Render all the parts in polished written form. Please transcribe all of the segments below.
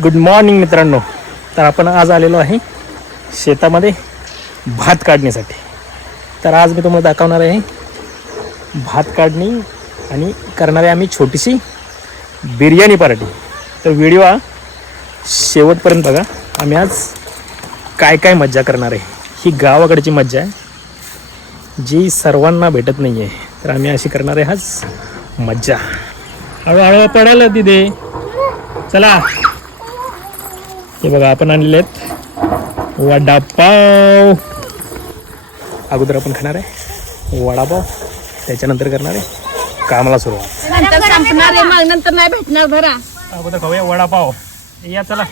Good morning मित्रांनो. तर आपण आज आलेलो आहे शेतामध्ये भात काढण्यासाठी. तर आज मी तुम्हाला दाखवणार आहे भात काढणी आणि करणारे आम्ही छोटीशी बिर्याणी पार्टी. तर व्हिडिओ हा शेवटपर्यंत बघा. आम्ही आज काय काय मज्जा करणार आहे. ही गावाकडची मज्जा आहे जी सर्वांना भेटत नाही आहे. तर आम्ही अशी करणार आहे आज मज्जा. हळूहळू पडायला तिथे. चला. हे बघा आपण आणले आहेत वडापाव. अगोदर आपण खाणार आहे वडापाव, त्याच्यानंतर करणार आहे कामाला सुरुवात. नंतर संपणार आहे, मग नंतर नाही भेटणार. भरा अगोदर खाऊया वडापाव. या चला.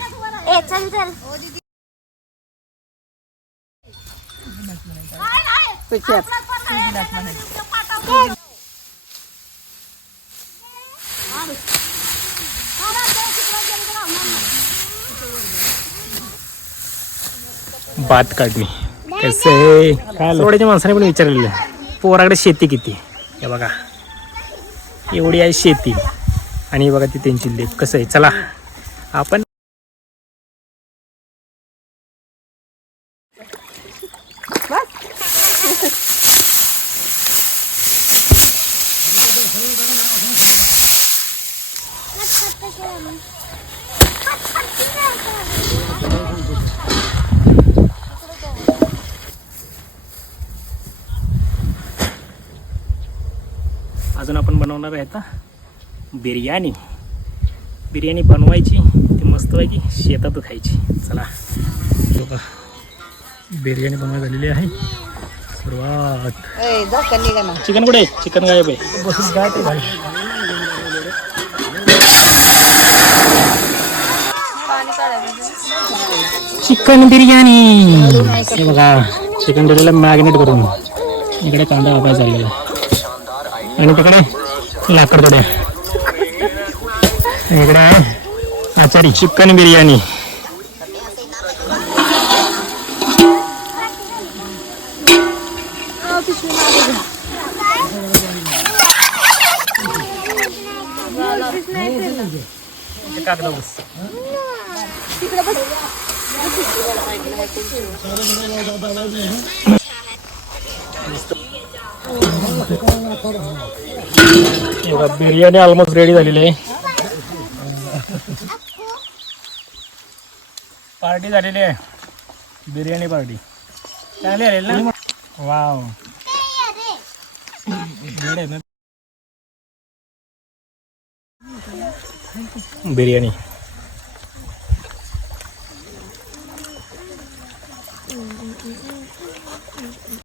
भात काढणी कसं आहे. काय लोड्याच्या माणसाने पण विचारलेलं पोराकडे शेती किती. हे बघा एवढी आहे शेती आणि हे बघा ती त्यांची लेक. कसं आहे. चला आपण अजून आपण बनवणार आहे आता बिर्याणी. बिर्याणी बनवायची ती मस्तपैकी शेतात खायची. चला बघा बिर्याणी बनवायला झालेली आहे. सुरुवात. चिकन कुठे? चिकन गायब आहे. बसून काय ते भाई. चिकन बिर्याणी. हे बघा चिकन दिलेलं मॅग्नेट करून. इकडे कांदा वापाय चाललेला आणि तिकडे लाकड थोडे. इकडे आहे आचारी. Chicken biryani. Biryani almost ready झालेली आहे. पार्टी झालेली आहे. बिर्याणी पार्टी चांगली आलेली ना. वाव बिर्याणी.